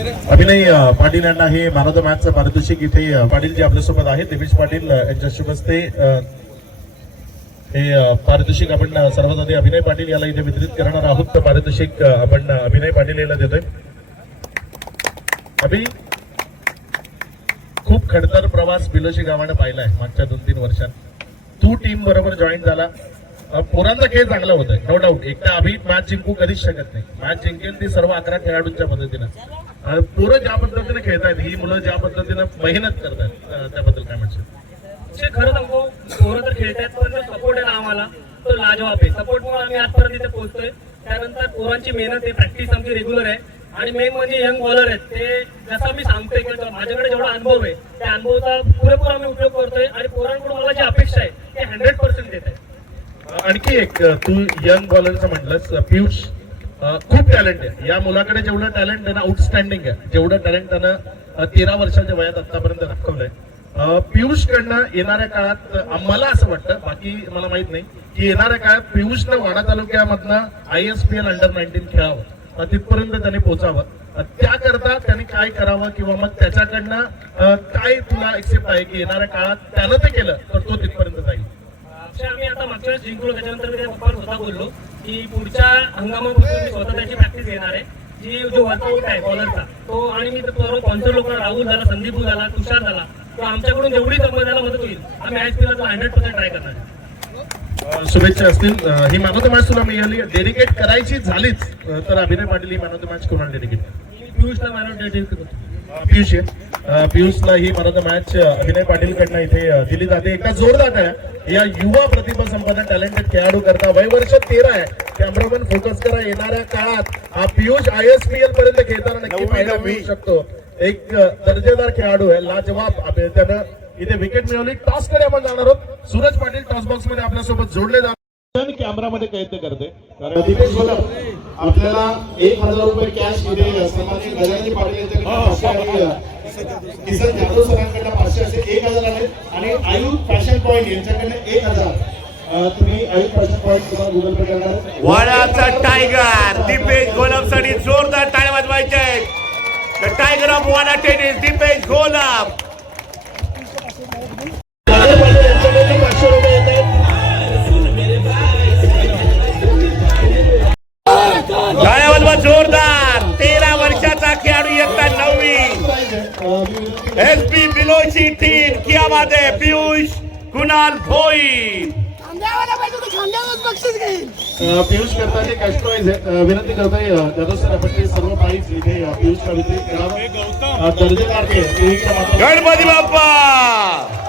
अभिनय पाटील यांना हे मॅन ऑफ द मॅचचं पारितोषिक इथे पाटील जे आपल्यासोबत आहेत देवेश पाटील यांच्या शुभ हस्ते हे पारितोषिक आपण सर्वात आधी अभिनय पाटील याला इथे वितरित करणार आहोत. तर पारितोषिक आपण अभिनय पाटील याला देतोय. अभि खूप खडतर प्रवास बिलोशी गावाने पाहिलाय मागच्या 2-3 वर्षात. तू टीम बरोबर जॉईन झाला. पोरांचा खेळ चांगला होता नो डाऊट. एकटा अभि मॅच जिंकू कधीच शकत नाही. मॅच जिंकेल ती सर्व 11 खेळाडूंच्या मदतीनं. पोरं ज्या पद्धतीने खेळतायत ही मुलं ज्या पद्धतीनं मेहनत करतात त्याबद्दल काय म्हणशील? खरं सांगू पोरं तर खेळतात पण सपोर्ट आहे ना आम्हाला तो लाजवाब आहे. सपोर्टमुळे आम्ही आजपर्यंत इथे पोहोचतोय. त्यानंतर पोरांची मेहनत आहे प्रॅक्टिस आमची रेग्युलर आहे आणि मेन म्हणजे यंग बॉलर आहेत ते जसं मी सांगतोय की माझ्याकडे जेवढा अनुभव आहे त्या अनुभवाचा पुरेपूर आम्ही उपयोग करतोय आणि पोरांकडून मला जी अपेक्षा आहे ते 100% देत आहे. आणखी एक तू यंग बॉलरचं म्हटलंस पियुष खूप टॅलेंट आहे. या मुलाकडे जेवढं टॅलेंट आहे ना आउटस्टँडिंग आहे. जेवढं टॅलेंट त्यानं 13 वर्षाच्या वयात आतापर्यंत दाखवलंय. पियुष कडनं येणाऱ्या काळात आम्हाला असं वाटतं बाकी मला माहित नाही की येणाऱ्या काळात पियुषनं वाडा तालुक्यामधनं ISPL अंडर-19 खेळावं तिथपर्यंत त्याने पोहोचावं. त्याकरता त्याने काय करावं किंवा मग त्याच्याकडनं काय तुला एक्सेप्ट आहे की येणाऱ्या काळात त्यानं ते केलं तर तो तिथपर्यंत जाईल? आम्ही आता मागच्या वेळेस जिंकलो त्याच्यानंतर मी त्या पप्पाला स्वतः बोललो की पुढच्या हंगामापासून मी स्वतः त्याची प्रॅक्टिस घेणार आहे. जो वर्कआउट आहे बॉलरचा तो आणि मी स्पॉन्सर लोक राहुल झाला संदीप झाला तुषार झाला तो आमच्याकडून जेवढी त्याला मदत होईल आम्ही ISPL 100% ट्राय करणार आहे. शुभेच्छा असतील. He man of the match तुला मिळाली डेडिकेट करायची झालीच तर अभिनय Patil he man of the match कोणाला डेडिकेट? पियुषला मॅन ऑफ डेडिकेट करतो. Piyush पियुषला he man of the match अभिनय पाटील कडनं इथे दिली जाते. एकदा जोरदार आहे या युवा प्रतिभा संपन्न टॅलेंटेड खेळाडू करता. वयवर्ष 13 आहे. कॅमेरामन फोकस करा. येणाऱ्या काळात हा पियुष ISPL पर्यंत खेळताना नक्की पाहायला मिळू शकतो. एक दर्जेदार खेळाडू आहे लाजवाब. त्यानं इथे विकेट मिळवली. टॉस कडे आपण जाणार आहोत. सूरज पाटील टॉस बॉक्स मध्ये आपल्यासोबत जोडले जातात. कॅमेरामध्ये कैद करते कारण दिपेश गोलप आपल्याला 1000 रुपये कॅश इथे सन्माननीय गजानन पाटील यांच्याकडे किसन जाधव सरांकडे 500 असे 1000 आले आणि आयुष फॅशन पॉइंट यांच्याकडे 1000. तुम्ही आयुष फॅशन पॉइंट तुम्हाला गुगल पे करणार. वाड्याचा टायगर दिपेश गोलपसाठी जोरदार टाळ्या वाजवायच्या आहेत. The tiger of Wada tennis Dipesh Golap. टाळ्या वाजवा जोरदार. 13 वर्षाचा खेळाडू इयत्ता 9वी SP बिलोची टीम. क्या बात है पियुष कुणाल भोई. पियुष करता जे कॅश प्राइज आहे विनंती करताय जाधव सर आपण ते सर्व प्राइज इथे पियुषला वितरित करावं. दर्जेदार गणपती बाप्पा.